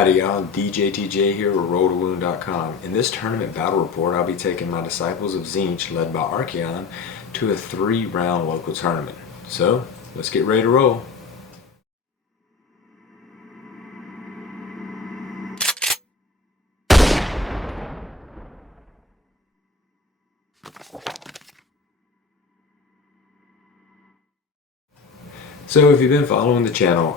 Howdy y'all, DJTJ here with RollToWound.com. In this tournament battle report, I'll be taking my Disciples of Tzeentch, led by Archaon, to a 3-round local tournament. So, let's get ready to roll. So if you've been following the channel,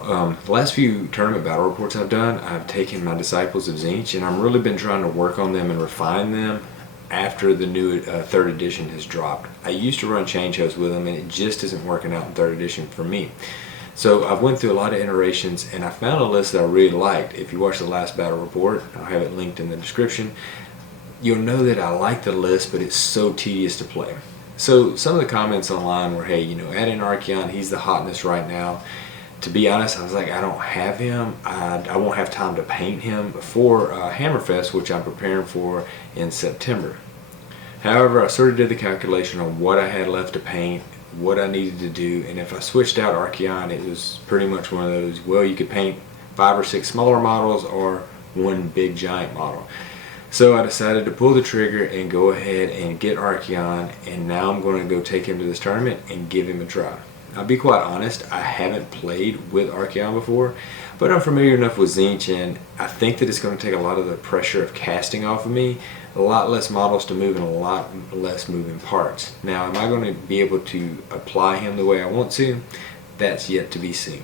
the last few tournament battle reports I've done, I've taken my Disciples of Tzeentch and I've really been trying to work on them and refine them after the new 3rd edition has dropped. I used to run change hosts with them and it just isn't working out in 3rd edition for me. So I've went through a lot of iterations and I found a list that I really liked. If you watched the last battle report, I'll have it linked in the description, you'll know that I like the list, but it's so tedious to play. So some of the comments online were, hey, you know, add in Archaon, he's the hotness right now. To be honest, I was like, I don't have him. I won't have time to paint him before Hammerfest, which I'm preparing for in September. However, I sort of did the calculation on what I had left to paint, what I needed to do, and if I switched out Archaon, it was pretty much one of those, well, you could paint 5 or 6 smaller models or one big giant model. So I decided to pull the trigger and go ahead and get Archaon, and now I'm going to go take him to this tournament and give him a try. I'll be quite honest, I haven't played with Archaon before, but I'm familiar enough with Tzeentch, and I think that it's going to take a lot of the pressure of casting off of me, a lot less models to move and a lot less moving parts. Now, am I going to be able to apply him the way I want to? That's yet to be seen.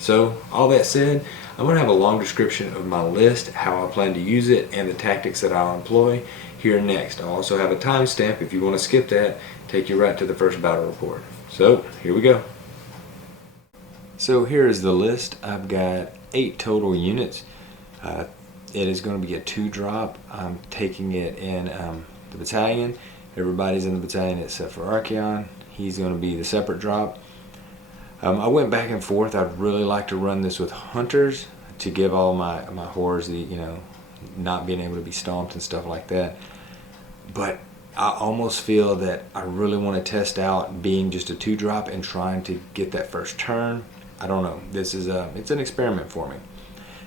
So, all that said, I'm going to have a long description of my list, how I plan to use it, and the tactics that I'll employ here next. I'll also have a timestamp if you want to skip that, take you right to the first battle report. So, here we go. So here is the list. I've got 8 total units. It is going to be a 2-drop. I'm taking it in the battalion. Everybody's in the battalion except for Archaon. He's going to be the separate drop. I went back and forth. I'd really like to run this with hunters to give all my horrors the, you know, not being able to be stomped and stuff like that. But I almost feel that I really want to test out being just a 2-drop and trying to get that first turn. I don't know. This is it's an experiment for me.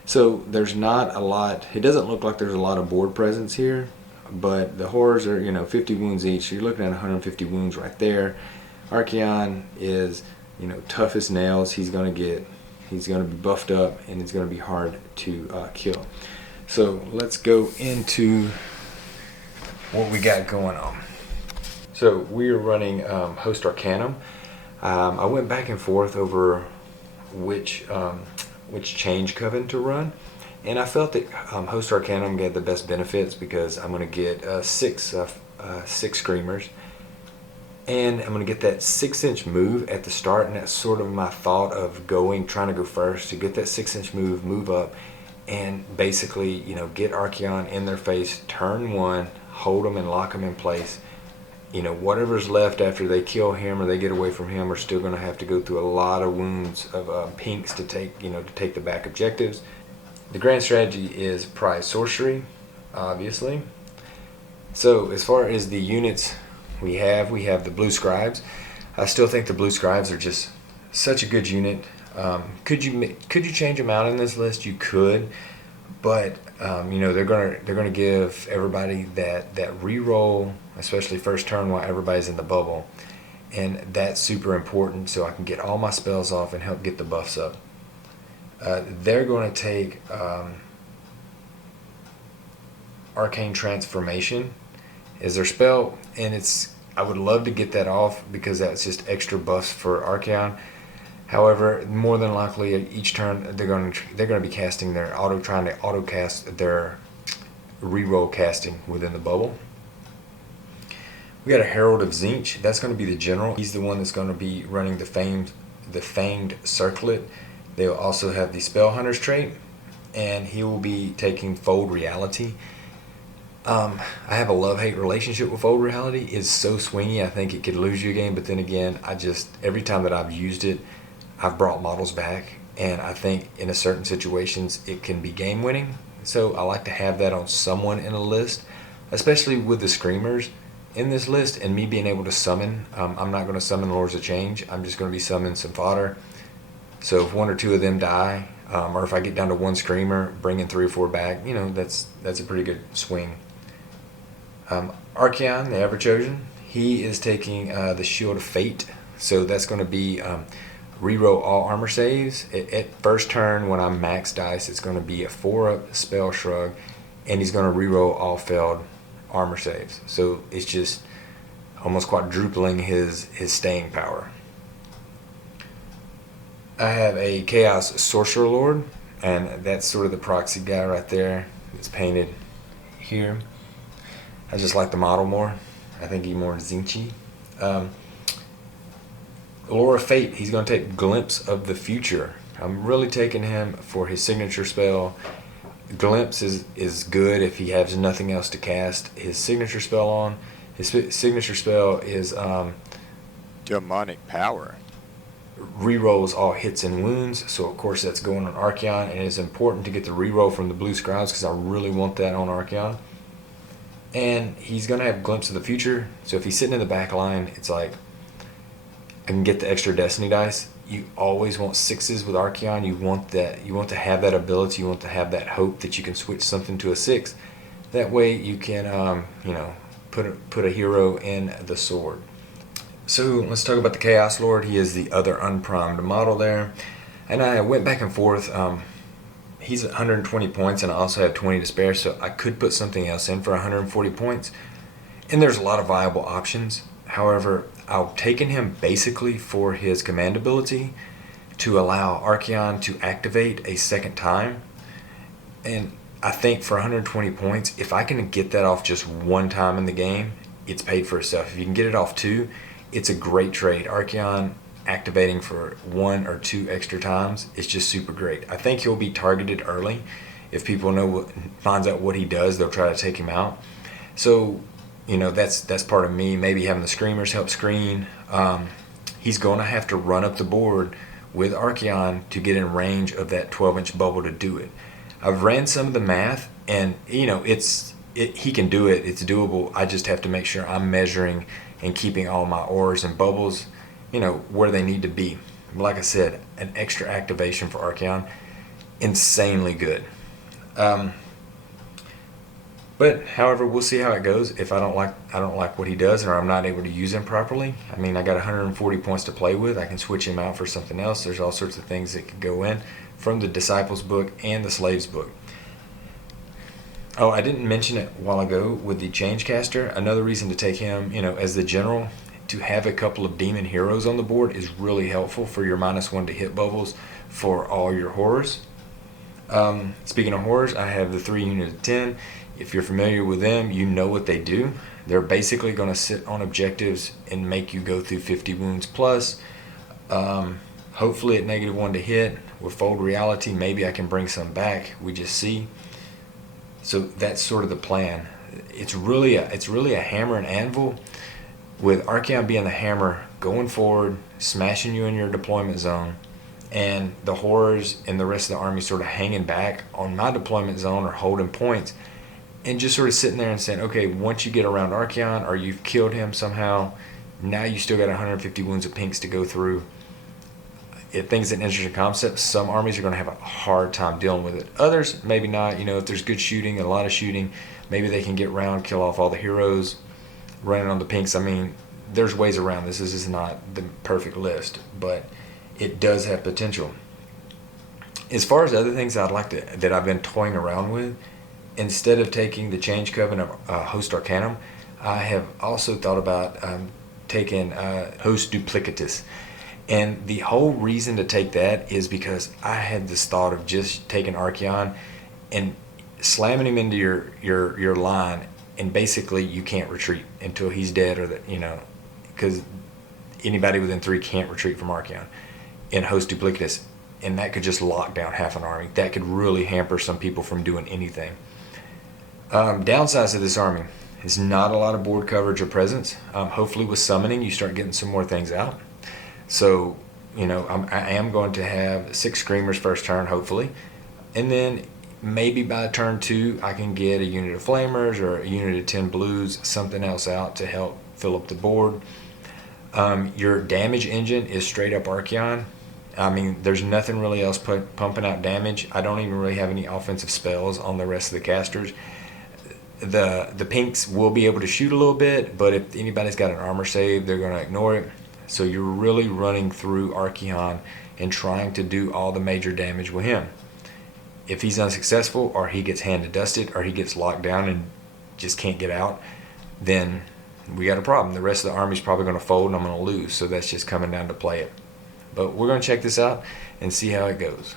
So there's not a lot. It doesn't look like there's a lot of board presence here, but the horrors are, you know, 50 wounds each. So you're looking at 150 wounds right there. Archaon is, you know, tough as nails. He's going to be buffed up and it's going to be hard to kill. So let's go into what we got going on. So we are running Host Arcanum. I went back and forth over which change coven to run, and I felt that Host Arcanum get the best benefits because I'm going to get 6 screamers. And I'm going to get that 6-inch move at the start, and that's sort of my thought of trying to go first, to get that 6-inch move up, and basically, you know, get Archaon in their face, turn 1, hold them and lock them in place. You know, whatever's left after they kill him or they get away from him are still going to have to go through a lot of wounds of pinks to take, you know, to take the back objectives. The grand strategy is prize sorcery, obviously. So as far as the units we have the blue scribes. I still think the blue scribes are just such a good unit. Could you change them out in this list? You could, but you know, they're gonna give everybody that reroll, especially first turn while everybody's in the bubble, and that's super important. So I can get all my spells off and help get the buffs up. They're going to take Arcane Transformation is their spell, and I would love to get that off because that's just extra buffs for Archaon. However, more than likely each turn they're going to be casting trying to auto cast their reroll casting within the bubble. We got a Herald of Tzeentch. That's going to be the general. He's the one that's going to be running the Fanged Circlet. They'll also have the Spell Hunter's trait, and he will be taking Fold Reality. I have a love-hate relationship with Fold Reality. It's so swingy, I think it could lose you a game, but then again, every time that I've used it, I've brought models back, and I think in certain situations it can be game-winning. So I like to have that on someone in a list, especially with the Screamers in this list, and me being able to summon. I'm not going to summon Lords of Change. I'm just going to be summoning some fodder. So if 1 or 2 of them die, or if I get down to 1 Screamer, bringing 3 or 4 back, that's a pretty good swing. Archaon, the Ever-Chosen, he is taking the Shield of Fate, so that's going to be reroll all armor saves. At first turn, when I'm max dice, it's going to be a 4-up spell shrug, and he's going to reroll all failed armor saves. So it's just almost quadrupling his staying power. I have a Chaos Sorcerer Lord, and that's sort of the proxy guy right there. It's painted here. I just like the model more. I think he's more Tzeentch-y. Lore of Fate, he's going to take Glimpse of the Future. I'm really taking him for his signature spell. Glimpse is good if he has nothing else to cast his signature spell on. His signature spell is Demonic Power. Rerolls all hits and wounds, so of course that's going on Archaon, and it's important to get the reroll from the blue scribes because I really want that on Archaon. And he's going to have Glimpse of the Future, so if he's sitting in the back line, it's like I can get the extra Destiny dice. You always want 6s with Archaon. You want to have that ability. You want to have that hope that you can switch something to a 6. That way you can put a hero in the sword. So let's talk about the Chaos Lord. He is the other unprimed model there. And I went back and forth. He's at 120 points, and I also have 20 to spare, so I could put something else in for 140 points. And there's a lot of viable options. However, I've taken him basically for his command ability to allow Archaon to activate a second time. And I think for 120 points, if I can get that off just 1 time in the game, it's paid for itself. If you can get it off 2, it's a great trade. Archaon activating for 1 or 2 extra times is just super great. I think he'll be targeted early. If people finds out what he does, they'll try to take him out. So, that's part of me. Maybe having the Screamers help screen. He's going to have to run up the board with Archaon to get in range of that 12-inch bubble to do it. I've ran some of the math, and he can do it. It's doable. I just have to make sure I'm measuring and keeping all my ores and bubbles, where they need to be. Like I said, an extra activation for Archaon, insanely good. But however, we'll see how it goes. If I don't like what he does, or I'm not able to use him properly, I got 140 points to play with. I can switch him out for something else. There's all sorts of things that could go in from the Disciples book and the Slaves book. Oh, I didn't mention it a while ago with the Changecaster. Another reason to take him, as the general, to have a couple of demon heroes on the board is really helpful for your -1 to hit bubbles for all your horrors. Speaking of horrors, I have the 3 unit of 10. If you're familiar with them, you know what they do. They're basically going to sit on objectives and make you go through 50 wounds plus. Hopefully at -1 to hit. With Fold Reality, maybe I can bring some back. We just see. So that's sort of the plan. It's really a hammer and anvil, with Archaon being the hammer, going forward, smashing you in your deployment zone, and the horrors and the rest of the army sort of hanging back on my deployment zone or holding points, and just sort of sitting there and saying, okay, once you get around Archaon or you've killed him somehow, now you still got 150 wounds of pinks to go through. I think it's an interesting concept. Some armies are going to have a hard time dealing with it. Others, maybe not. If there's good shooting, a lot of shooting, maybe they can get around, kill off all the heroes, running on the pinks. There's ways around this. This is not the perfect list, but it does have potential. As far as other things that I've been toying around with, instead of taking the Change Covenant of Host Arcanum, I have also thought about taking Host Duplicatus. And the whole reason to take that is because I had this thought of just taking Archaon and slamming him into your line, and basically you can't retreat until he's dead, or because anybody within 3 can't retreat from Archaon in Host Duplicatus, and that could just lock down half an army. That could really hamper some people from doing anything. Downsides of this army is not a lot of board coverage or presence. Hopefully with summoning you start getting some more things out. So, I am going to have 6 Screamers first turn, hopefully. And then maybe by turn 2, I can get a unit of Flamers or a unit of 10 Blues, something else out to help fill up the board. Your damage engine is straight up Archaon. I mean, there's nothing really else pumping out damage. I don't even really have any offensive spells on the rest of the casters. The pinks will be able to shoot a little bit, but if anybody's got an armor save, they're going to ignore it. So you're really running through Archaon and trying to do all the major damage with him. If he's unsuccessful, or he gets hand dusted, or he gets locked down and just can't get out, then we got a problem. The rest of the army's probably going to fold and I'm going to lose. So that's just coming down to play it. But we're going to check this out and see how it goes.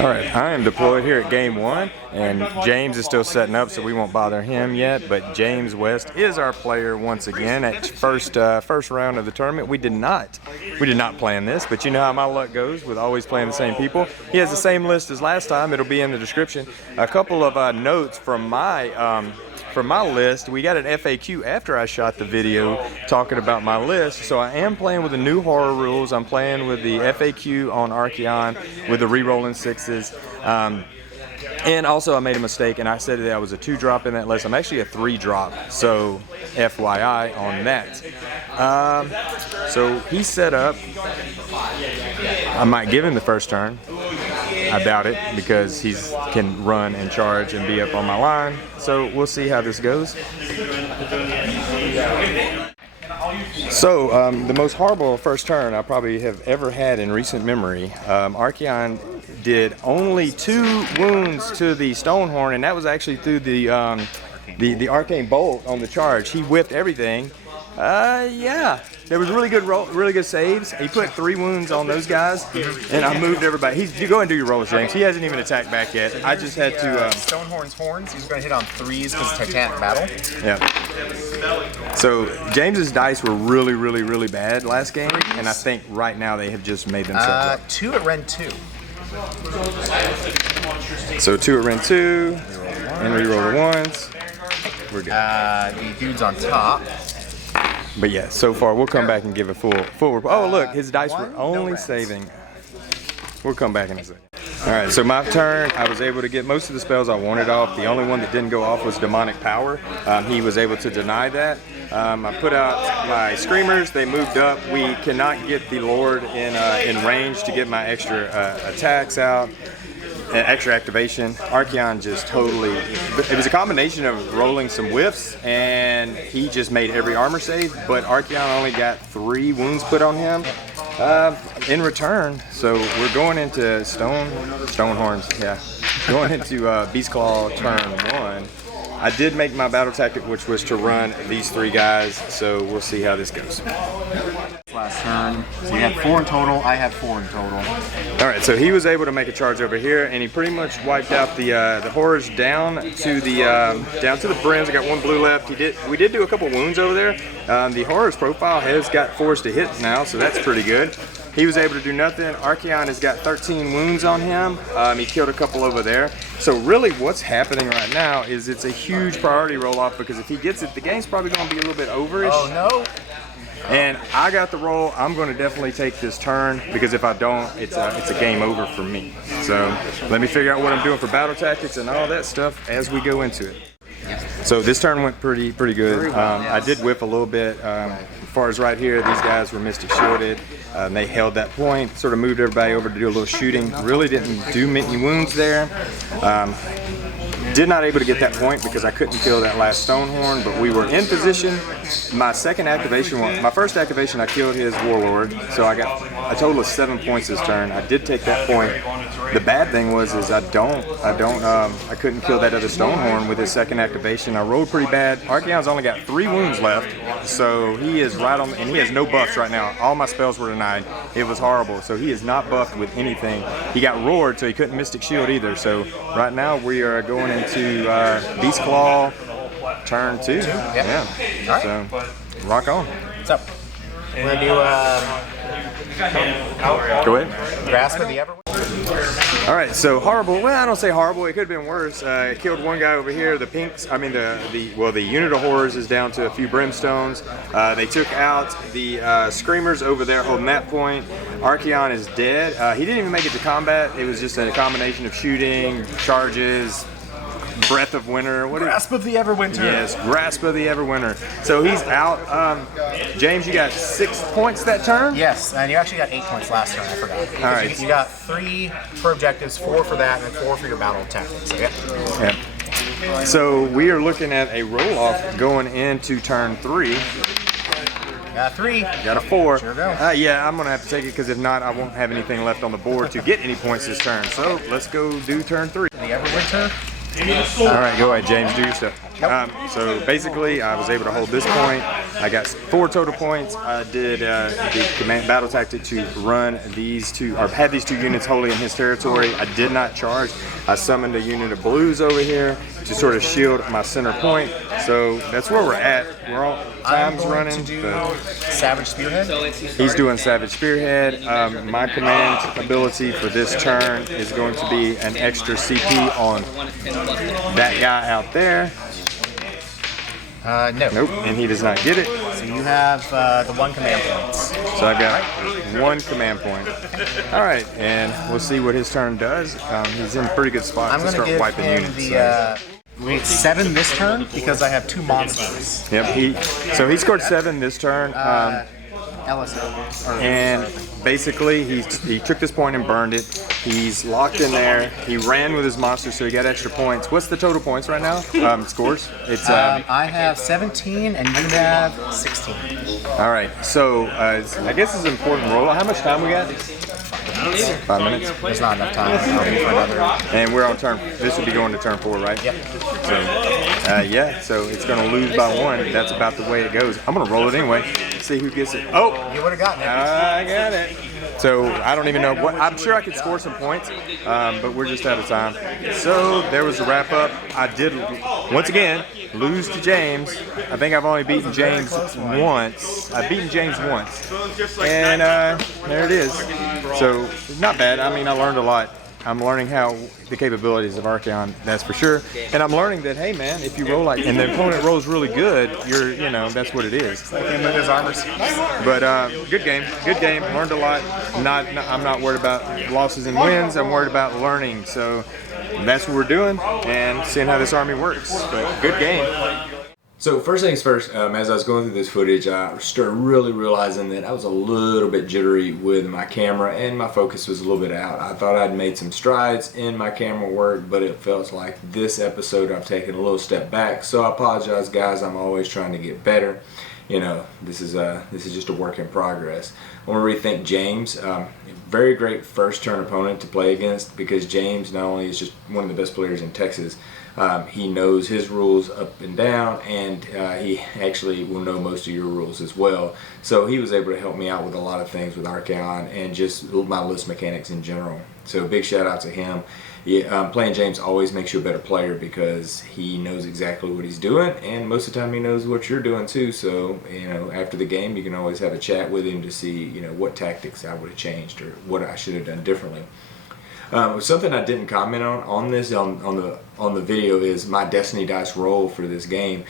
Alright, I am deployed here at game 1, and James is still setting up, so we won't bother him yet, but James West is our player once again at first round of the tournament. We did not plan this, but you know how my luck goes with always playing the same people. He has the same list as last time. It'll be in the description. A couple of notes from my list. We got an FAQ after I shot the video talking about my list, so I am playing with the new horror rules. I'm playing with the FAQ on Archaon with the re-rolling 6s. And also I made a mistake and I said that I was a 2-drop in that list. I'm actually a 3-drop, so FYI on that. So he's set up. I might give him the first turn. I doubt it because he can run and charge and be up on my line. So we'll see how this goes. So the most horrible first turn I probably have ever had in recent memory. Archaon did only 2 wounds to the Stonehorn, and that was actually through the arcane bolt on the charge. He whipped everything. Yeah, there was really good saves. He put 3 wounds on those guys, and I moved everybody. You go and do your rolls, James. He hasn't even attacked back yet. I just had to. Stonehorn's horns. He's going to hit on 3s because Titanic battle. Yeah. So James's dice were really bad last game, and I think right now they have just made themselves up. 2 at Ren 2. So 2 at Ren 2, and reroll the 1s. We're good. The dude's on top. But yeah, so far we'll come back and give a full report. Oh look, his dice were only saving. We'll come back in a second. Alright, so my turn, I was able to get most of the spells I wanted off. The only one that didn't go off was Demonic Power. He was able to deny that. I put out my Screamers, they moved up. We cannot get the Lord in range to get my extra attacks out. Extra activation. Archaon just totally, it was a combination of rolling some whiffs and he just made every armor save, but Archaon only got 3 wounds put on him in return. So we're going into Stonehorns, yeah. Going into Beast Claw turn 1. I did make my battle tactic, which was to run these 3 guys, so we'll see how this goes. Last turn. So you had 4 in total. I had 4 in total. Alright, so he was able to make a charge over here, and he pretty much wiped out the horrors down to the brims. I got 1 blue left. We did do a couple wounds over there. The horrors profile has got forced to hit now, so that's pretty good. He was able to do nothing. Archaon has got 13 wounds on him. He killed a couple over there. So really what's happening right now is it's a huge priority roll-off, because if he gets it, the game's probably going to be a little bit overish. Oh no. And I got the roll. I'm going to definitely take this turn, because if I don't, it's a game over for me. So let me figure out what I'm doing for battle tactics and all that stuff as we go into it. So this turn went pretty good. I did whiff a little bit. As far as right here, these guys were Mystic Shielded. They held that point, sort of moved everybody over to do a little shooting. Really didn't do many wounds there. Did not able to get that point because I couldn't kill that last Stonehorn, but we were in position. My second activation, my first activation, I killed his Warlord, so I got a total of 7 points this turn. I did take that point. The bad thing was I couldn't kill that other Stonehorn with his second activation. I rolled pretty bad. Archaon's only got 3 wounds left, so he is right on, and he has no buffs right now. All my spells were denied. It was horrible. So he is not buffed with anything. He got roared, so he couldn't Mystic Shield either. So right now we are going into Beast Claw turn 2. Yeah. All right. So rock on. What's up? We're gonna do Go ahead. Grasp of the Everwind. All right, so horrible. Well, I don't say horrible. It could have been worse. I killed one guy over here. The pinks. I mean, the unit of horrors is down to a few brimstones. They took out the screamers over there, holding that point. Archaon is dead. He didn't even make it to combat. It was just a combination of shooting, charges, breath of winter. Grasp of the Everwinter. Yes, grasp of the Everwinter. So he's out. James, you got 6 points that turn? Yes, and you actually got 8 points last turn. I forgot. All right. You got 3 for objectives, 4 for that, and 4 for your battle tactics. So, yeah. So we are looking at a roll off going into turn 3. Got 3. Got a 4. Sure go. Yeah, I'm gonna have to take it because if not, I won't have anything left on the board to get any points this turn. So let's go do turn 3. The Everwinter. All right, go ahead, James, do your stuff. So basically, I was able to hold this point. I got 4 total points. I did the command battle tactic to run these 2, or had these 2 units wholly in his territory. I did not charge. I summoned a unit of blues over here to sort of shield my center point. So that's where we're at. We're all time's running. To do Savage Spearhead. He's doing Savage Spearhead. My command ability for this turn is going to be an extra CP on that guy out there. No. Nope, and he does not get it. So you have the 1 command points. So I've got 1 command point. All right, and we'll see what his turn does. He's in a pretty good spot I'm to going to start give wiping him units. the... we need 7 this turn because I have 2 monsters. Yep, he scored 7 this turn. And basically he took this point and burned it. He's locked in there. He ran with his monster, so he got extra points. What's the total points right now? Scores? It's I have 17 and you have 16. all right. So I guess it's an important roll. How much time we got? 5 minutes. There's not enough time. I'll wait for another. And we're on turn. This will be going to turn 4, right? Yep. So yeah. So it's going to lose by 1. That's about the way it goes. I'm going to roll it anyway. See who gets it. Oh, You would have gotten it. I got it. So I don't even know what. I'm sure I could score some points, but we're just out of time. So there was a wrap up. I did once again lose to James. I think I've only beaten James once. I've beaten James once, and there it is. So not bad. I mean, I learned a lot. I'm learning how the capabilities of Archaon, that's for sure. And I'm learning that, hey man, if you roll like, and the opponent rolls really good, that's what it is. Like him with his armors. But good game. Learned a lot. I'm not worried about losses and wins. I'm worried about learning. So that's what we're doing and seeing how this army works. But good game. So first things first, as I was going through this footage, I started really realizing that I was a little bit jittery with my camera and my focus was a little bit out. I thought I'd made some strides in my camera work, but it felt like this episode I've taken a little step back. So I apologize, guys. I'm always trying to get better. This is just a work in progress. I want to rethink James. Very great first turn opponent to play against because James not only is just one of the best players in Texas, he knows his rules up and down, and he actually will know most of your rules as well. So he was able to help me out with a lot of things with Archaon and just my list mechanics in general. So big shout out to him. Playing James always makes you a better player because he knows exactly what he's doing, and most of the time he knows what you're doing too. So after the game you can always have a chat with him to see what tactics I would have changed or what I should have done differently. Something I didn't comment on the video is my Destiny dice roll for this game.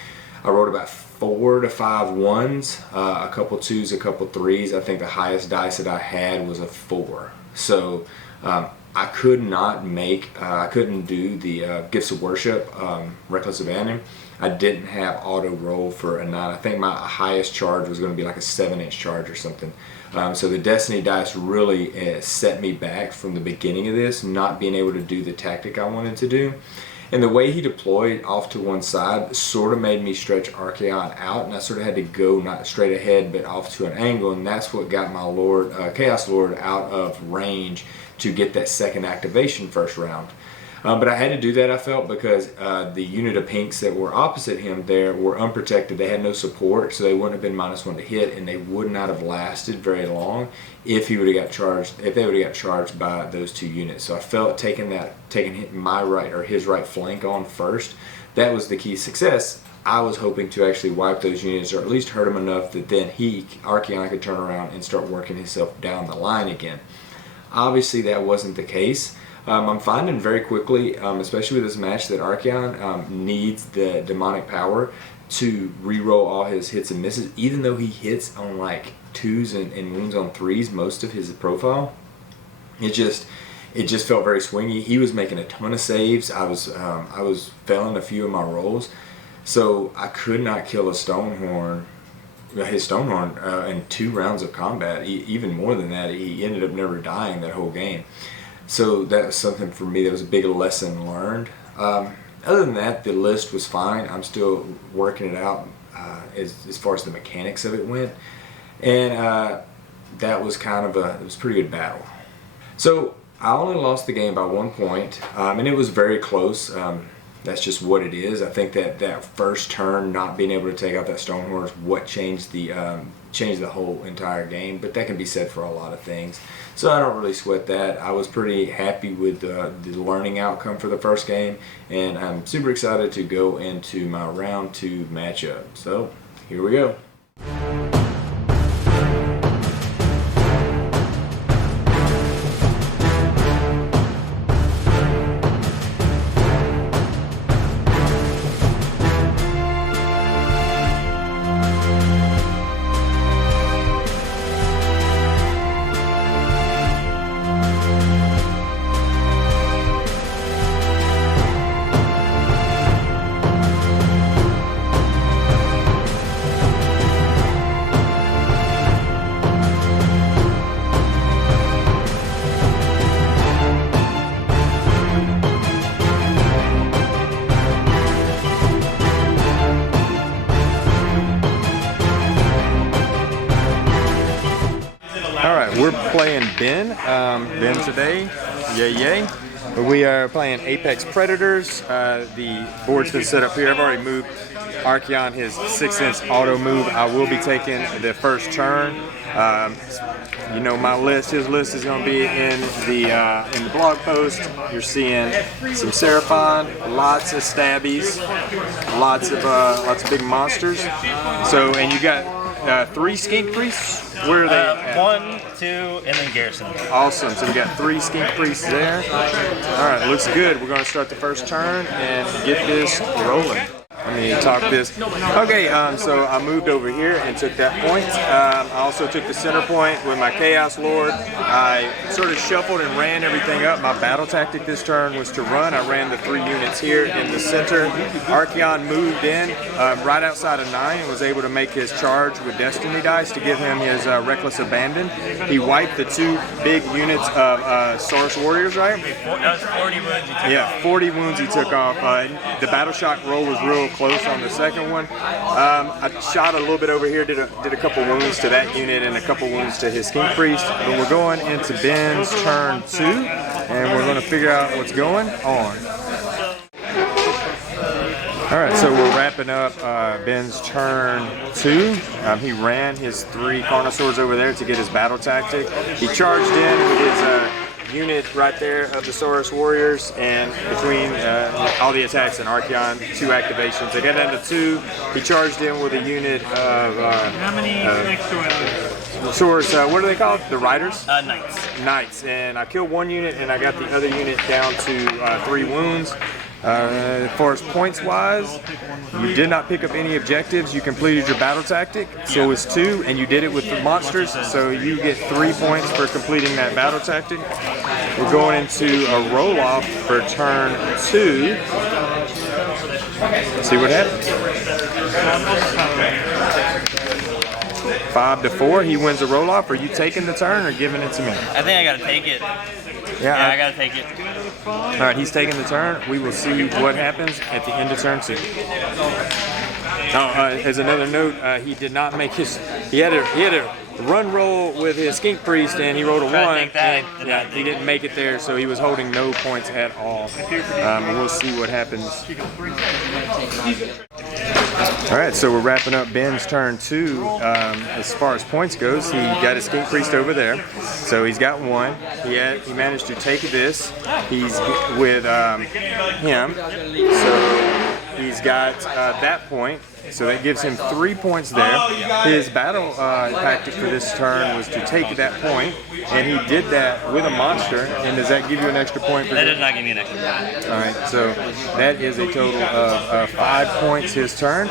I rolled about 4 to 5 1s, a couple 2s, a couple 3s. I think the highest dice that I had was a 4. So I could not I couldn't do the Gifts of Worship, Reckless Abandon. I didn't have auto roll for a 9. I think my highest charge was going to be like a 7-inch charge or something. So the Destiny dice really set me back from the beginning of this, not being able to do the tactic I wanted to do. And the way he deployed off to one side sort of made me stretch Archaon out, and I sort of had to go not straight ahead but off to an angle, and that's what got my Lord, Chaos Lord out of range to get that second activation first round. But I had to do that, I felt, because the unit of pinks that were opposite him there were unprotected. They had no support, so they wouldn't have been -1 to hit, and they would not have lasted very long if he would have got charged. If they would have got charged by those two units. So I felt taking my right or his right flank on first, that was the key success. I was hoping to actually wipe those units, or at least hurt him enough that then Archaon could turn around and start working himself down the line again. Obviously, that wasn't the case. I'm finding very quickly, especially with this match, that Archaon needs the demonic power to re-roll all his hits and misses, even though he hits on like 2s and wounds on 3s most of his profile. It just felt very swingy. He was making a ton of saves. I was failing a few of my rolls, so I could not kill his Stonehorn in 2 rounds of combat. Even more than that, he ended up never dying that whole game. So that was something for me that was a big lesson learned. Other than that, the list was fine. I'm still working it out as far as the mechanics of it went. And that was it was a pretty good battle. So I only lost the game by 1 point, and it was very close. That's just what it is. I think that first turn, not being able to take out that Stonehorn, is what changed the whole entire game. But that can be said for a lot of things, so I don't really sweat that. I was pretty happy with the learning outcome for the first game, and I'm super excited to go into my round 2 matchup. So here we go. We're playing Ben today, yay. We are playing Apex Predators. The board's been set up here. I've already moved Archaon his 6-inch auto move. I will be taking the first turn. You know my list. His list is going to be in the blog post. You're seeing some Seraphon, lots of stabbies, lots of big monsters. So, and you got 3 skink priests. Where are they at? 1, 2, and then Garrison. Awesome. So we got 3 skink priests there. All right, looks good. We're going to start the first turn and get this rolling. Let me talk this. Okay, so I moved over here and took that point. I also took the center point with my Chaos Lord. I sort of shuffled and ran everything up. My battle tactic this turn was to run. I ran the 3 units here in the center. Archaon moved in right outside of 9 and was able to make his charge with Destiny Dice to give him his Reckless Abandon. He wiped the 2 big units of Saurus Warriors, right? That was 40 wounds he took off. Yeah, 40 wounds he took off. The Battle Shock roll was real close on the second one. I shot a little bit over here, did a couple wounds to that unit and a couple wounds to his Skink Priest. But we're going into Ben's turn 2, and we're going to figure out what's going on. Alright, so we're wrapping up Ben's turn 2. He ran his 3 Carnosaurs over there to get his battle tactic. He charged in with his unit right there of the Saurus Warriors, and between all the attacks and Archaon, 2 activations. They got down to 2. He charged in with a unit of How many next to Saurus, what are they called? The Riders? Knights. Knights. And I killed 1 unit and I got the other unit down to 3 wounds. As far as points wise, you did not pick up any objectives. You completed your battle tactic, so it's 2, and you did it with the monsters, so you get 3 points for completing that battle tactic. We're going into a roll-off for turn 2. See what happens. 5 to 4, he wins a roll-off. Are you taking the turn or giving it to me? I think I gotta take it. Yeah, I gotta take it. All right, he's taking the turn. We will see what happens at the end of turn 2. As another note, he did not make his. He had a run roll with his Skink Priest, and he rolled a 1. And, yeah, he didn't make it there, so he was holding no points at all. We'll see what happens. All right, so we're wrapping up Ben's turn 2. As far as points goes, he got his Skink Priest over there, so he's got 1. He managed to take this. He's with him, so he's got that point. So that gives him 3 points there. His battle tactic for this turn was to take that point, and he did that with a monster. And does that give you an extra point? That does not give me an extra point. All right, so that is a total of 5 points his turn.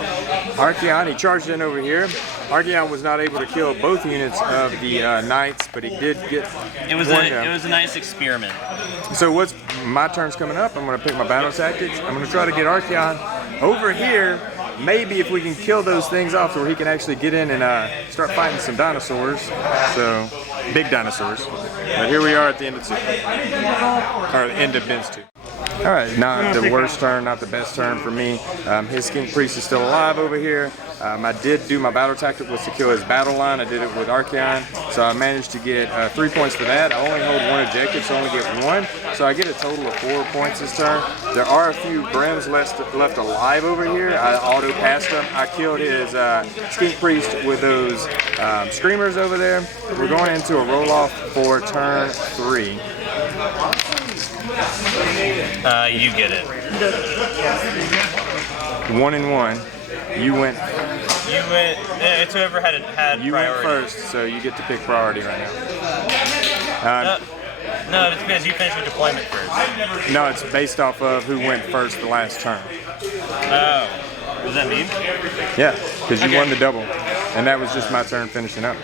Archaon, he charged in over here. Archaon was not able to kill both units of the knights, but he did get it was a nice experiment. So what's my turn's coming up? I'm going to pick my battle tactics. I'm going to try to get Archaon over here. Maybe if we can kill those things off so he can actually get in and start fighting some dinosaurs. So, big dinosaurs. But here we are at the end of 2. Or the end of Ben's 2. Alright, not the worst turn, not the best turn for me. His Skink Priest is still alive over here. I did do my battle tactic was to kill his battle line. I did it with Archaon. So I managed to get 3 points for that. I only hold 1 objective, so I only get 1. So I get a total of 4 points this turn. There are a few Brims left alive over here. I auto passed them. I killed his Skink Priest with those Screamers over there. We're going into a roll-off for turn 3. You get it. 1 and 1. You went. It's whoever had You priority. went first, so you get to pick priority right now. No, it's because you finished your deployment first. No, it's based off of who went first the last turn. Oh, what does that mean? Yeah, because you won the double, and that was just my turn finishing up.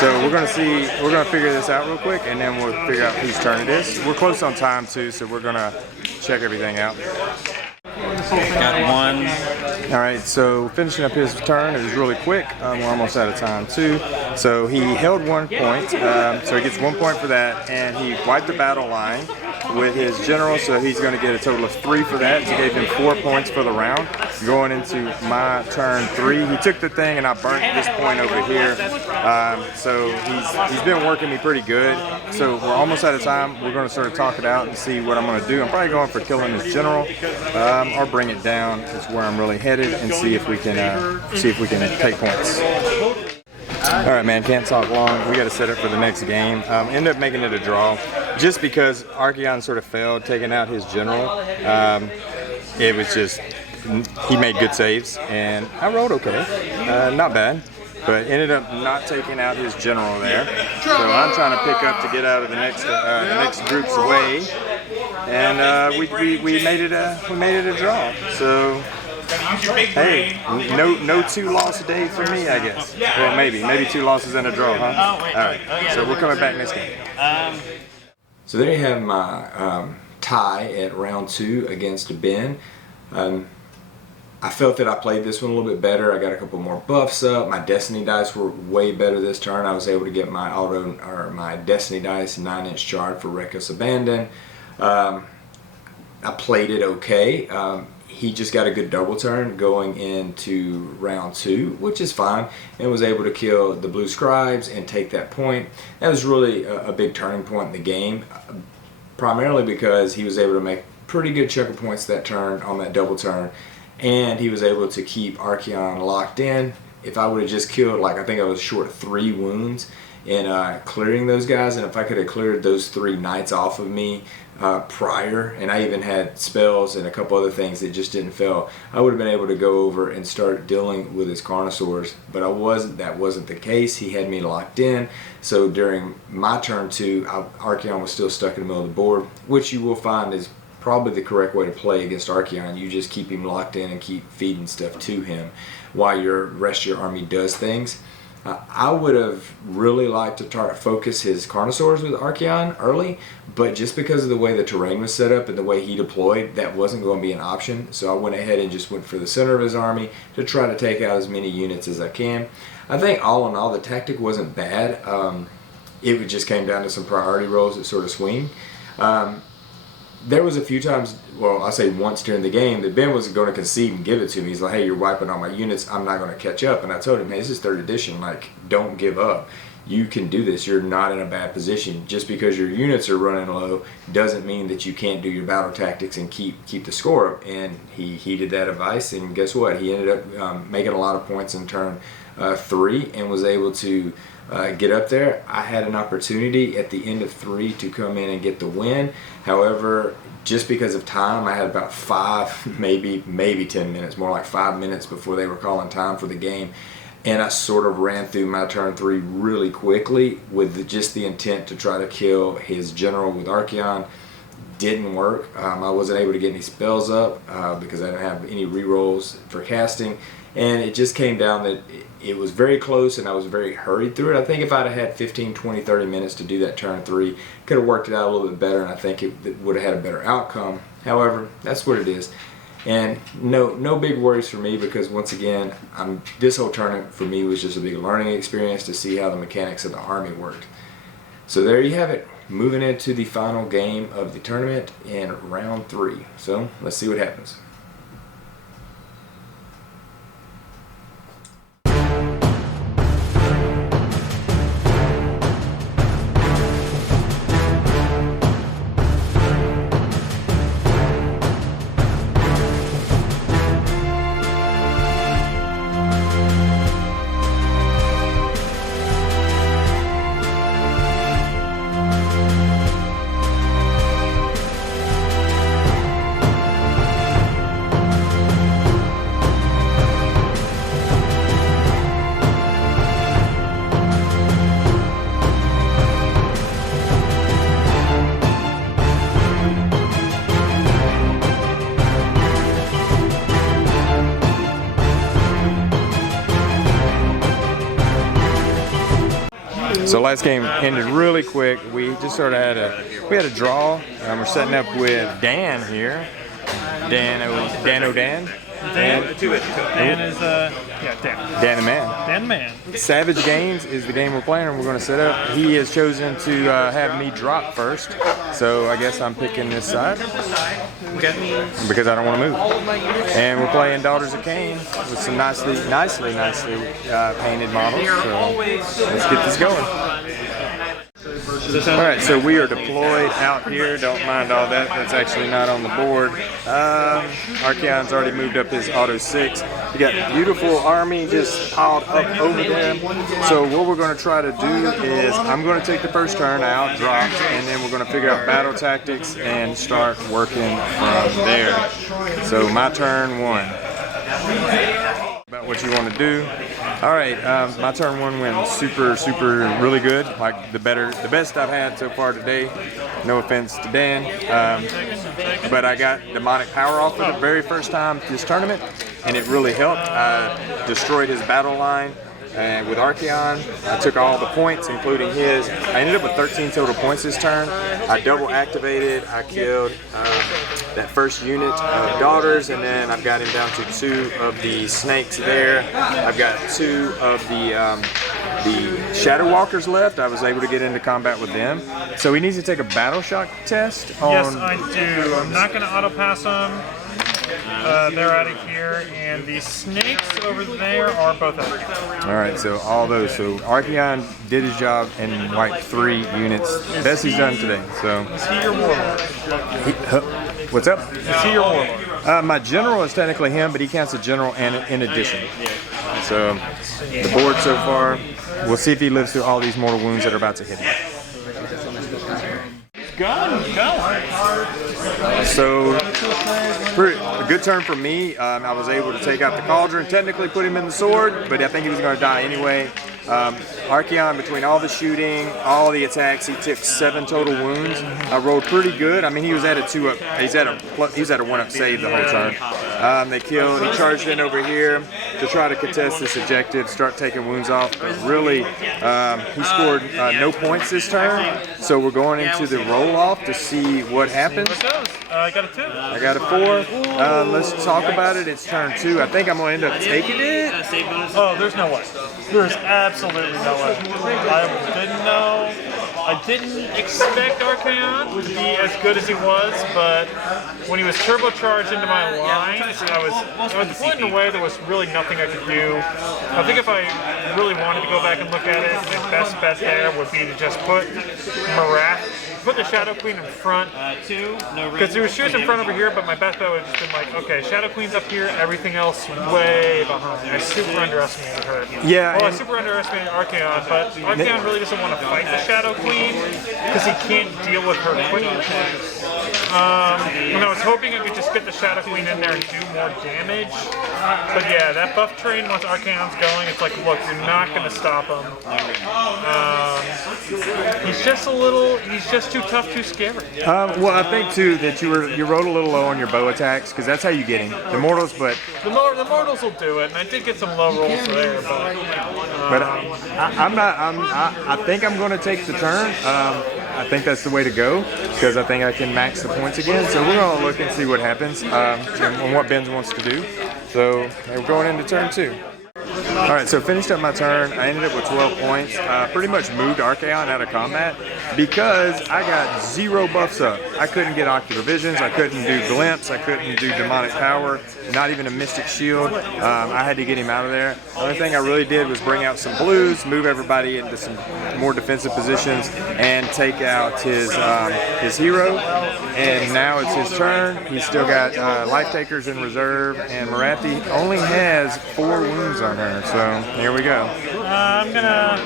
So we're gonna figure this out real quick, and then we'll figure out whose turn it is. We're close on time too, so we're gonna check everything out. Got 1. All right, so finishing up his turn, it was really quick. We're almost out of time too. So he held 1 point, so he gets 1 point for that, and he wiped the battle line with his general, so he's going to get a total of 3 for that. So gave him 4 points for the round. Going into my turn 3, he took the thing, and I burnt this point over here. So he's been working me pretty good. So we're almost out of time. We're going to sort of talk it out and see what I'm going to do. I'm probably going for killing his general, or bring it down. Is where I'm really headed, and see if we can take points. All right, man, can't talk long. We got to set up for the next game. End up making it a draw, just because Archaon sort of failed taking out his general. It was just he made good saves, and I rolled okay, not bad, but ended up not taking out his general there. So I'm trying to pick up to get out of the next group's way, and we made it a draw. So. Hey, no 2 loss day for me, I guess. Well, maybe 2 losses and a draw, huh? All right. So we're coming back next game. So there you have my tie at round 2 against Ben. I felt that I played this one a little bit better. I got a couple more buffs up. My Destiny dice were way better this turn. I was able to get my Destiny dice 9-inch charred for Reckless Abandon. I played it okay. He just got a good double turn going into round 2, which is fine, and was able to kill the Blue Scribes and take that point. That was really a big turning point in the game, primarily because he was able to make pretty good chunk of points that turn on that double turn, and he was able to keep Archaon locked in. If I would have just killed, like, I think I was short 3 wounds in clearing those guys, and if I could have cleared those 3 knights off of me prior, and I even had spells and a couple other things that just didn't fail, I would have been able to go over and start dealing with his Carnosaurs, but that wasn't the case. He had me locked in, so during my turn 2, Archaon was still stuck in the middle of the board, which you will find is probably the correct way to play against Archaon. You just keep him locked in and keep feeding stuff to him while your rest of your army does things. I would have really liked to focus his Carnosaurs with Archaon early, but just because of the way the terrain was set up and the way he deployed, that wasn't going to be an option. So I went ahead and just went for the center of his army to try to take out as many units as I can. I think all in all, the tactic wasn't bad. It just came down to some priority rolls that sort of swing. There was a few times, well, I'll say once during the game, that Ben was going to concede and give it to me. He's like, hey, you're wiping all my units. I'm not going to catch up. And I told him, hey, this is 3rd edition. Like, don't give up. You can do this. You're not in a bad position. Just because your units are running low doesn't mean that you can't do your battle tactics and keep the score up. And he heeded that advice, and guess what? He ended up making a lot of points in turn 3 and was able to get up there. I had an opportunity at the end of 3 to come in and get the win. However, just because of time, I had about 5, maybe 10 minutes, more like 5 minutes before they were calling time for the game. And I sort of ran through my turn 3 really quickly with just the intent to try to kill his general with Archaon. Didn't work. I wasn't able to get any spells up because I didn't have any rerolls for casting. And it just came down that it was very close and I was very hurried through it. I think if I'd have had 15, 20, 30 minutes to do that turn 3, could have worked it out a little bit better, and I think it would have had a better outcome. However, that's what it is. And no big worries for me, because once again, this whole tournament for me was just a big learning experience to see how the mechanics of the army worked. So there you have it. Moving into the final game of the tournament in round 3. So let's see what happens. So last game ended really quick. We just sort of had a draw. We're setting up with Dan here. Dan O'Dan. Dan is Dan. Dan the Man. Dan the Man. Savage Games is the game we're playing, and we're going to set up. He has chosen to have me drop first, so I guess I'm picking this side because I don't want to move. And we're playing Daughters of Cain with some nicely painted models. So let's get this going. Alright, so we are deployed out here. Don't mind all that. That's actually not on the board. Archaon's already moved up his auto 6. You got a beautiful army just piled up over there. So what we're going to try to do is I'm going to take the first turn out, drop, and then we're going to figure out battle tactics and start working from there. So my turn 1. About what you want to do. All right, my turn 1 went super really good, like the best I've had so far today. No offense to Dan, but I got demonic power off for the very first time this tournament, and it really helped. I destroyed his battle line. And with Archaon, I took all the points, including his. I ended up with 13 total points this turn. I double activated. I killed that first unit of daughters, and then I've got him down to 2 of the snakes there. I've got 2 of the Shadow Walkers left. I was able to get into combat with them. So he needs to take a battle shock test on... Yes, I do. I'm not going to auto pass them. They're out of here, and the snakes over there are both out of here. Alright, so all those. So Archaon did his job and wiped 3 units. Best he's done today. So Is he your warlord? what's up? Is he your warlord? My general is technically him, but he counts a general in addition. So the board so far, we'll see if he lives through all these mortal wounds that are about to hit him. So, a good turn for me. I was able to take out the cauldron, technically put him in the sword, but I think he was going to die anyway. Archaon, between all the shooting, all the attacks, he took 7 total wounds. I rolled pretty good. I mean, he was at a 2-up. He's at a 1-up save the whole turn. They killed. He charged in over here to try to contest this objective, start taking wounds off. But really, he scored no points this turn. So we're going into the roll-off to see what happens. I got a 2. I got a 4. Let's talk about it. It's turn 2. I think I'm going to end up taking it. Oh, there's no way. There's absolutely no way. I didn't know. I didn't expect Archaon to be as good as he was, but when he was turbocharged into my lines, I was at the point in a way there was really nothing I could do. I think if I really wanted to go back and look at it, the best bet there would be to just put the Shadow Queen in front, because she was in front over here, but my best bet would have just been like, okay, Shadow Queen's up here, everything else way behind. I super underestimated her. Yeah. Well, I super underestimated Archaon, but Archaon really doesn't want to fight the Shadow Queen because he can't deal with her quickness. And I was hoping I could just get the Shadow Queen in there and do more damage. But yeah, that buff train, once Archaon's going, it's like, look, you're not going to stop him. He's just too tough, too scary. Well, I think too that you rode a little low on your bow attacks because that's how you get him. The mortals, but The mortals will do it, and I did get some low rolls there, but I think I'm going to take the turn. I think that's the way to go because I think I can max the points again. So we're going to look and see what happens and what Ben wants to do. So we're going into turn 2. All right, so finished up my turn. I ended up with 12 points. Pretty much moved Archaon out of combat because I got 0 buffs up. I couldn't get Ocular Visions. I couldn't do Glimpse. I couldn't do Demonic Power. Not even a Mystic Shield. I had to get him out of there. The only thing I really did was bring out some blues, move everybody into some more defensive positions, and take out his hero. And now it's his turn. He's still got Life Takers in reserve, and Marathi only has 4 wounds on her. So here we go. I'm gonna.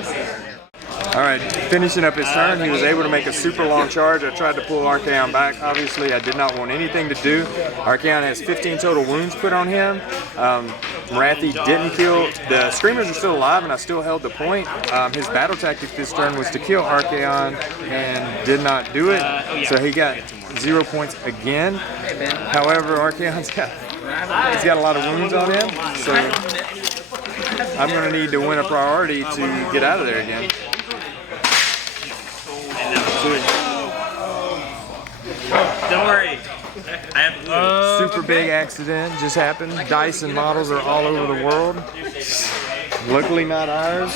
All right, finishing up his turn, he was able to make a super long charge. I tried to pull Archaon back. Obviously, I did not want anything to do. Archaon has 15 total wounds put on him. Marathi didn't kill. The Screamers are still alive, and I still held the point. His battle tactic this turn was to kill Archaon, and did not do it. So he got 0 points again. However, Archaon's got a lot of wounds on him, so I'm going to need to win a priority to get out of there again. Don't worry. I have Super big accident just happened. Dice and models are all over the world. Luckily not ours.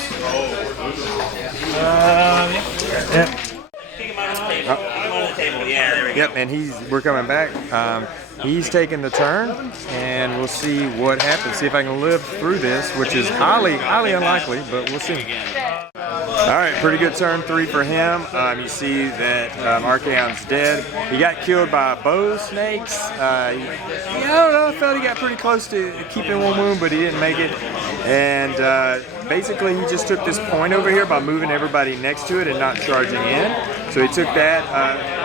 Yep, and we're coming back. He's taking the turn, and we'll see what happens. See if I can live through this, which is highly unlikely, but we'll see. All right, pretty good turn 3 for him. You see that Archaon's dead. He got killed by bow snakes. I don't know, I felt he got pretty close to keeping 1 wound, but he didn't make it. And basically, he just took this point over here by moving everybody next to it and not charging in. So he took that.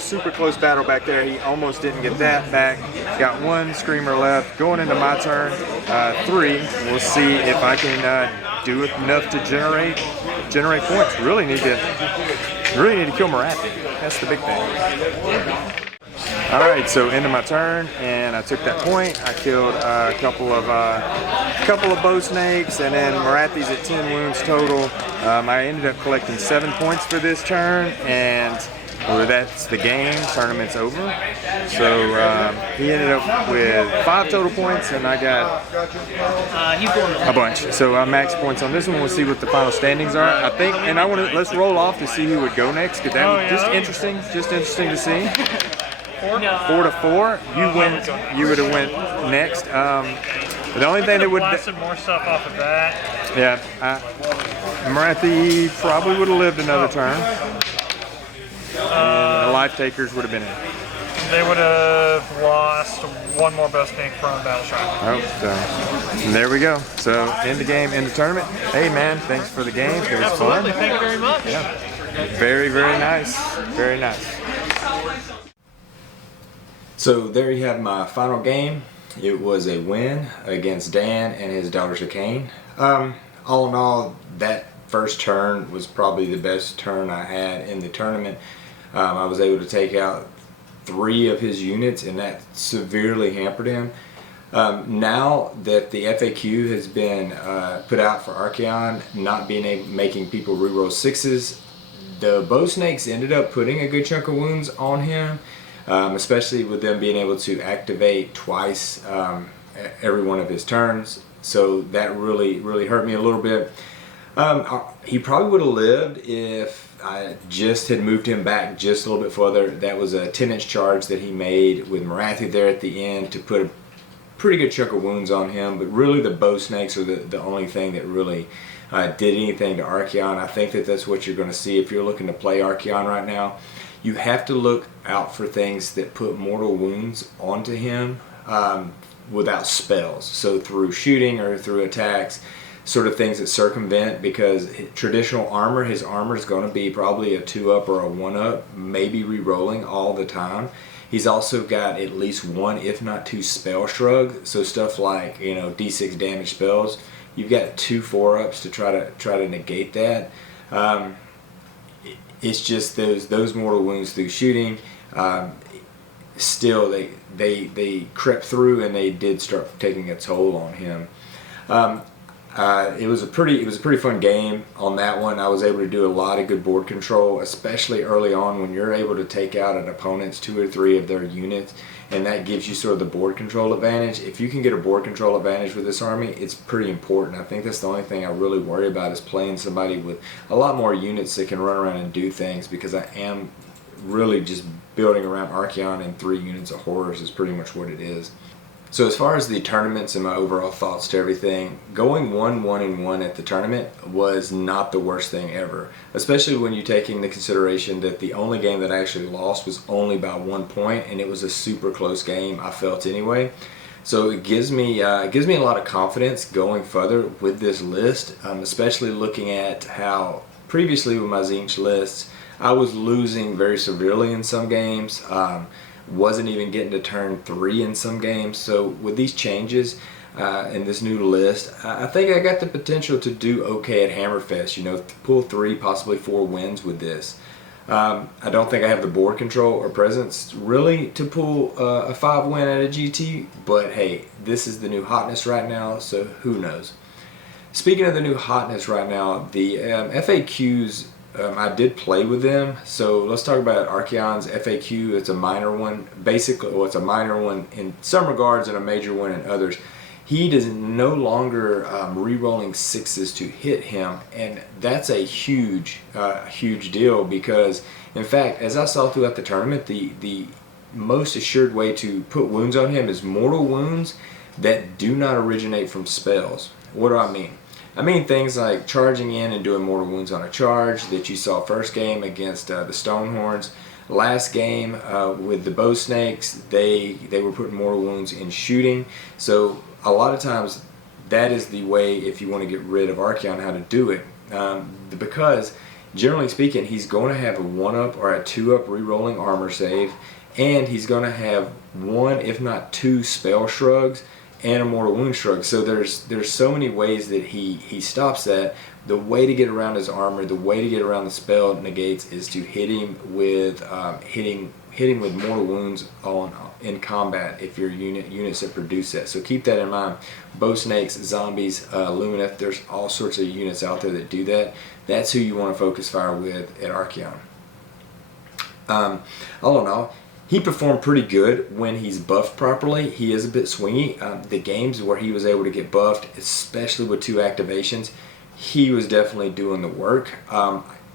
Super close battle back there. He almost didn't get that back. Got 1 Screamer left. Going into my turn, 3. We'll see if I can do enough to generate points. Really need to kill Marathi. That's the big thing. All right, so into my turn, and I took that point. I killed a couple of bow snakes, and then Marathi's at 10 wounds total. I ended up collecting 7 points for this turn, and that's the game. Tournament's over. So he ended up with 5 total points, and I got a bunch. So max points on this one. We'll see what the final standings are. I think, and let's roll off to see who would go next, because that was just interesting to see. 4 to 4. You would have went next. The only thing that would blasted more stuff off of that. Yeah, Marathi probably would have lived another turn. And the Life Takers would have been in. They would have lost 1 more bow snake from battle shot. And there we go. So end the game, end the tournament. Hey man, thanks for the game. It was Absolutely. fun. Thank you very much. Yeah. Very, very nice. Very nice. So there you have my final game. It was a win against Dan and his Daughters of Cain. All in all, that first turn was probably the best turn I had in the tournament. I was able to take out 3 of his units, and that severely hampered him. Now that the FAQ has been put out for Archaon, not making people reroll 6s, the bow snakes ended up putting a good chunk of wounds on him. Especially with them being able to activate twice every one of his turns. So that really hurt me a little bit. He probably would have lived if I just had moved him back just a little bit further. That was a 10-inch charge that he made with Morathi there at the end to put a pretty good chunk of wounds on him. But really the bow snakes are the only thing that really did anything to Archaon. I think that that's what you're going to see if you're looking to play Archaon right now. You have to look out for things that put mortal wounds onto him without spells. So through shooting or through attacks, sort of things that circumvent, because traditional armor, his armor is going to be probably a 2-up or a 1-up, maybe re-rolling all the time. He's also got at least 1, if not 2 spell shrugs. So stuff like, you know, D6 damage spells. You've got 2 4-ups to try to negate that. It's just those mortal wounds through shooting. Still, they crept through and they did start taking a toll on him. It was a pretty fun game on that one. I was able to do a lot of good board control, especially early on when you're able to take out an opponent's 2 or 3 of their units, and that gives you sort of the board control advantage. If you can get a board control advantage with this army, it's pretty important. I think that's the only thing I really worry about is playing somebody with a lot more units that can run around and do things, because I am really just building around Archaon, and 3 units of horrors is pretty much what it is. So as far as the tournaments and my overall thoughts to everything, going 1-1-1 at the tournament was not the worst thing ever, especially when you take into consideration that the only game that I actually lost was only by 1 point, and it was a super close game, I felt anyway. So it gives me a lot of confidence going further with this list, especially looking at how previously with my Tzeentch lists, I was losing very severely in some games. Wasn't even getting to turn 3 in some games. So with these changes in this new list, I think I got the potential to do okay at Hammerfest. You know, pull 3, possibly 4 wins with this. I don't think I have the board control or presence really to pull a 5 win at a GT, but hey, this is the new hotness right now, so who knows. Speaking of the new hotness right now, the FAQs, I did play with them. So let's talk about Archaon's FAQ. It's a minor one. Basically, well, it's a minor one in some regards and a major one in others. He is no longer re-rolling 6s to hit him, and that's a huge deal, because in fact, as I saw throughout the tournament, the most assured way to put wounds on him is mortal wounds that do not originate from spells. What do I mean? I mean things like charging in and doing mortal wounds on a charge that you saw first game against the Stonehorns. Last game with the bow snakes, they were putting mortal wounds in shooting. So a lot of times that is the way, if you want to get rid of Archaon, how to do it. Because generally speaking, he's going to have a 1-up or a 2-up re-rolling armor save, and he's going to have 1, if not 2, spell shrugs and a mortal wound shrug. So there's so many ways that he stops that. The way to get around his armor, the way to get around the spell negates, is to hit him with hitting with mortal wounds in combat if you're units that produce that. So keep that in mind. Bow snakes, zombies, Lumineth, there's all sorts of units out there that do that. That's who you want to focus fire with at Archaon. All in all, he performed pretty good when he's buffed properly. He is a bit swingy. The games where he was able to get buffed, especially with 2 activations, he was definitely doing the work.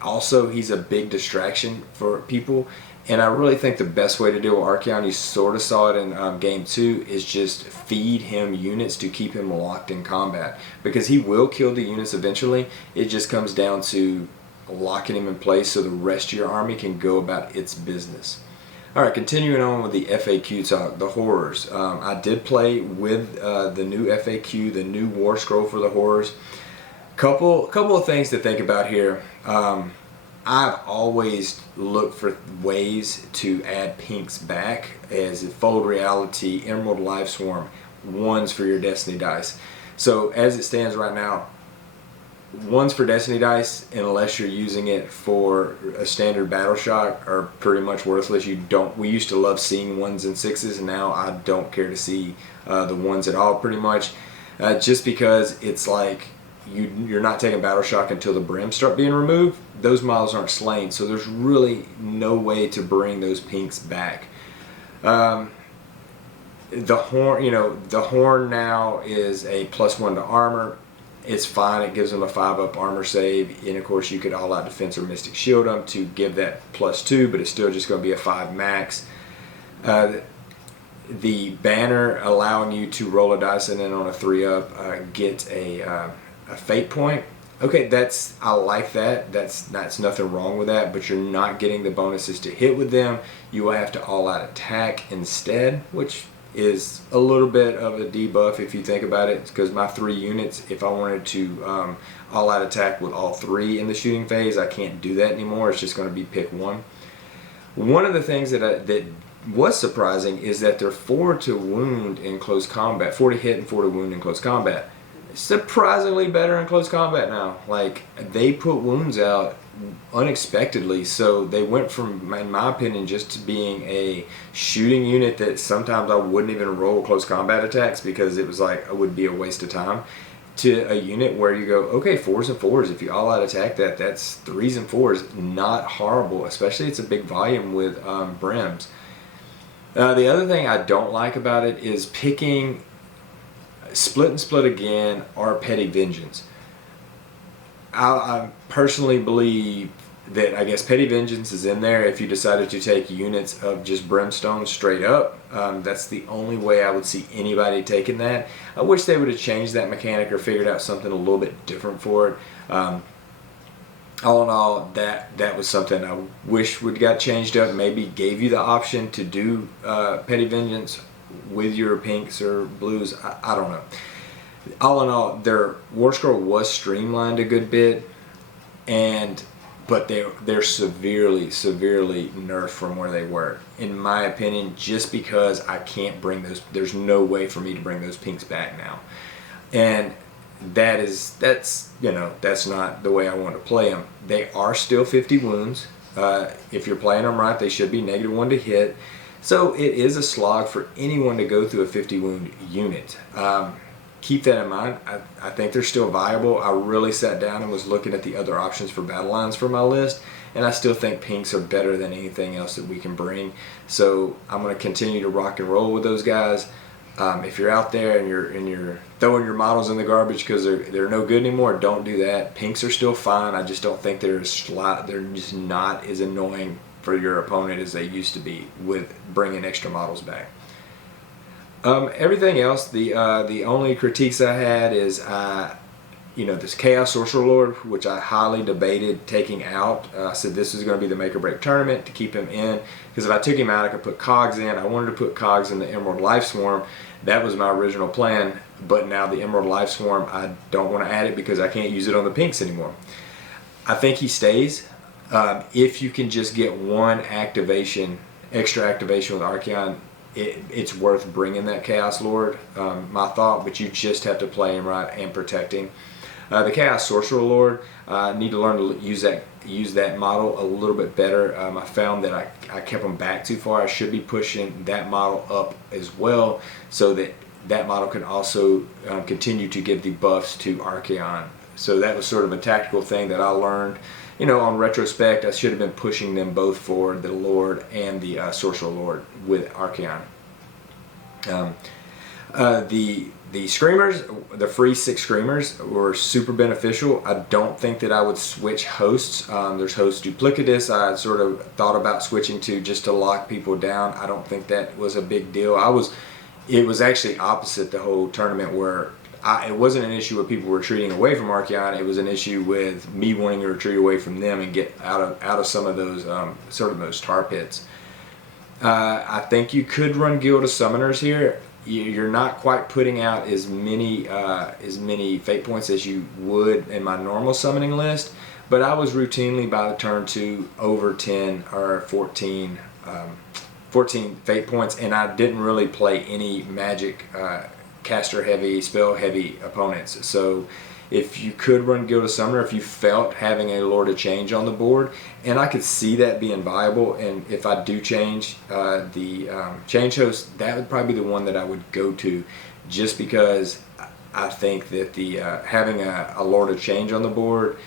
Also, he's a big distraction for people, and I really think the best way to deal with Archaon, you sort of saw it in Game 2, is just feed him units to keep him locked in combat, because he will kill the units eventually. It just comes down to locking him in place so the rest of your army can go about its business. Alright, continuing on with the FAQ talk, the horrors. I did play with the new FAQ, the new war scroll for the horrors. Couple of things to think about here. I've always looked for ways to add pinks back, as Fold Reality, Emerald Lifeswarm, 1s for your Destiny dice. So as it stands right now, 1s for Destiny dice, unless you're using it for a standard battle shock, are pretty much worthless. We used to love seeing 1s and 6s, and now I don't care to see the 1s at all, pretty much, just because it's like you're not taking battle shock until the brims start being removed. Those models aren't slain, so there's really no way to bring those pinks back. The horn now is a +1 to armor. It's fine. It gives them a 5-up armor save, and of course you could all out defense or mystic shield them to give that +2, but it's still just going to be a 5 max. The banner allowing you to roll a dice and then on a 3-up get a fate point. Okay, I like that. That's nothing wrong with that, but you're not getting the bonuses to hit with them. You will have to all-out attack instead, which is a little bit of a debuff if you think about it, because my 3 units, if I wanted to all-out attack with all 3 in the shooting phase, I can't do that anymore. It's just going to be pick 1. One of the things that was surprising is that they're 4 to wound in close combat, 4 to hit and 4 to wound in close combat. Surprisingly better in close combat now. Like, they put wounds out unexpectedly, so they went from, in my opinion, just to being a shooting unit that sometimes I wouldn't even roll close combat attacks because it was like it would be a waste of time, to a unit where you go, okay, 4s and 4s, if you all out attack that's 3s and 4s, not horrible, especially it's a big volume with brims. The other thing I don't like about it is picking Split and Split again or Petty Vengeance. I personally believe that, I guess, Petty Vengeance is in there if you decided to take units of just Brimstone straight up. That's the only way I would see anybody taking that. I wish they would have changed that mechanic or figured out something a little bit different for it. All in all, that was something I wish would got changed up. Maybe gave you the option to do Petty Vengeance with your pinks or blues. I don't know. All in all, their War Scroll was streamlined a good bit, but they're severely nerfed from where they were, in my opinion, just because I can't bring those. There's no way for me to bring those pinks back now, and that's not the way I want to play them. They are still 50 wounds. If you're playing them right, they should be -1 to hit. So it is a slog for anyone to go through a 50 wound unit. Keep that in mind. I think they're still viable. I really sat down and was looking at the other options for battle lines for my list, and I still think pinks are better than anything else that we can bring. So I'm going to continue to rock and roll with those guys. If you're out there and you're throwing your models in the garbage because they're no good anymore, don't do that. Pinks are still fine. I just don't think they're just not as annoying for your opponent as they used to be with bringing extra models back. Everything else, the only critiques I had is this Chaos Sorcerer Lord, which I highly debated taking out. I said this is going to be the make or break tournament to keep him in, because if I took him out I could put cogs in. I wanted to put cogs in the Emerald Life Swarm. That was my original plan, but now the Emerald Life Swarm, I don't want to add it because I can't use it on the pinks anymore. I think he stays. If you can just get one extra activation with Archaon, it's worth bringing that Chaos Lord, my thought, but you just have to play him right and protect him. The Chaos Sorcerer Lord, I need to learn to use that model a little bit better. I found that I kept him back too far. I should be pushing that model up as well, so that model can also continue to give the buffs to Archaon. So that was sort of a tactical thing that I learned. On retrospect, I should have been pushing them both for the Lord and the Sorcerer Lord with Archaon. The Screamers, the free 6 Screamers, were super beneficial. I don't think that I would switch hosts. There's host Duplicitous I sort of thought about switching to just to lock people down. I don't think that was a big deal. It was actually opposite the whole tournament, where it wasn't an issue where people were retreating away from Archaon. It was an issue with me wanting to retreat away from them and get out of some of those those tar pits. I think you could run Guild of Summoners here. You're not quite putting out as many fate points as you would in my normal summoning list, but I was routinely by the turn 2 over 10 or 14 fate points, and I didn't really play any magic caster heavy, spell heavy opponents. So if you could run Guild of Summoner, if you felt having a Lord of Change on the board, and I could see that being viable, and if I do change the Change Host, that would probably be the one that I would go to, just because I think that the having a Lord of Change on the board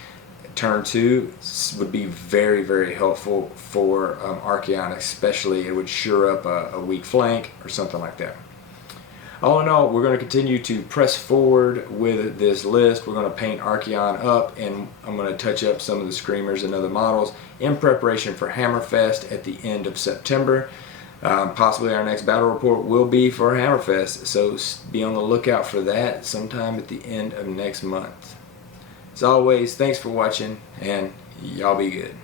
turn 2 would be very, very helpful for Archaon, especially. It would shore up a weak flank or something like that. all in all, we're going to continue to press forward with this list. We're going to paint Archaon up, and I'm going to touch up some of the Screamers and other models in preparation for Hammerfest at the end of September. Possibly our next battle report will be for Hammerfest, so be on the lookout for that sometime at the end of next month. As always, thanks for watching, and y'all be good.